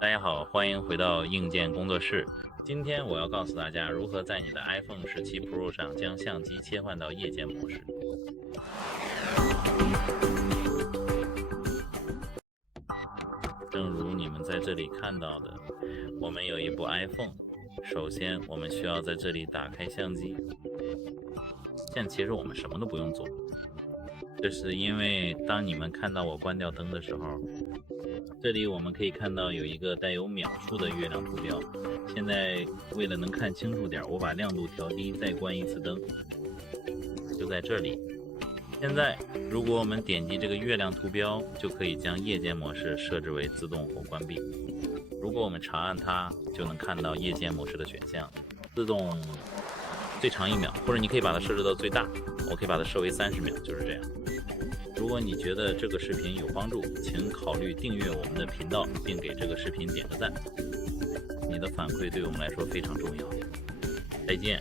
大家好，欢迎回到硬件工作室。今天我要告诉大家如何在你的 iPhone 17 Pro 上将相机切换到夜间模式。正如你们在这里看到的，我们有一部 iPhone。首先，我们需要在这里打开相机。现在其实我们什么都不用做，这是因为当你们看到我关掉灯的时候，这里我们可以看到有一个带有秒数的月亮图标。现在为了能看清楚点，我把亮度调低，再关一次灯，就在这里。现在如果我们点击这个月亮图标，就可以将夜间模式设置为自动或关闭。如果我们长按它，就能看到夜间模式的选项，自动最长1秒，或者你可以把它设置到最大，我可以把它设为30秒，就是这样。如果你觉得这个视频有帮助，请考虑订阅我们的频道，并给这个视频点个赞。你的反馈对我们来说非常重要。再见。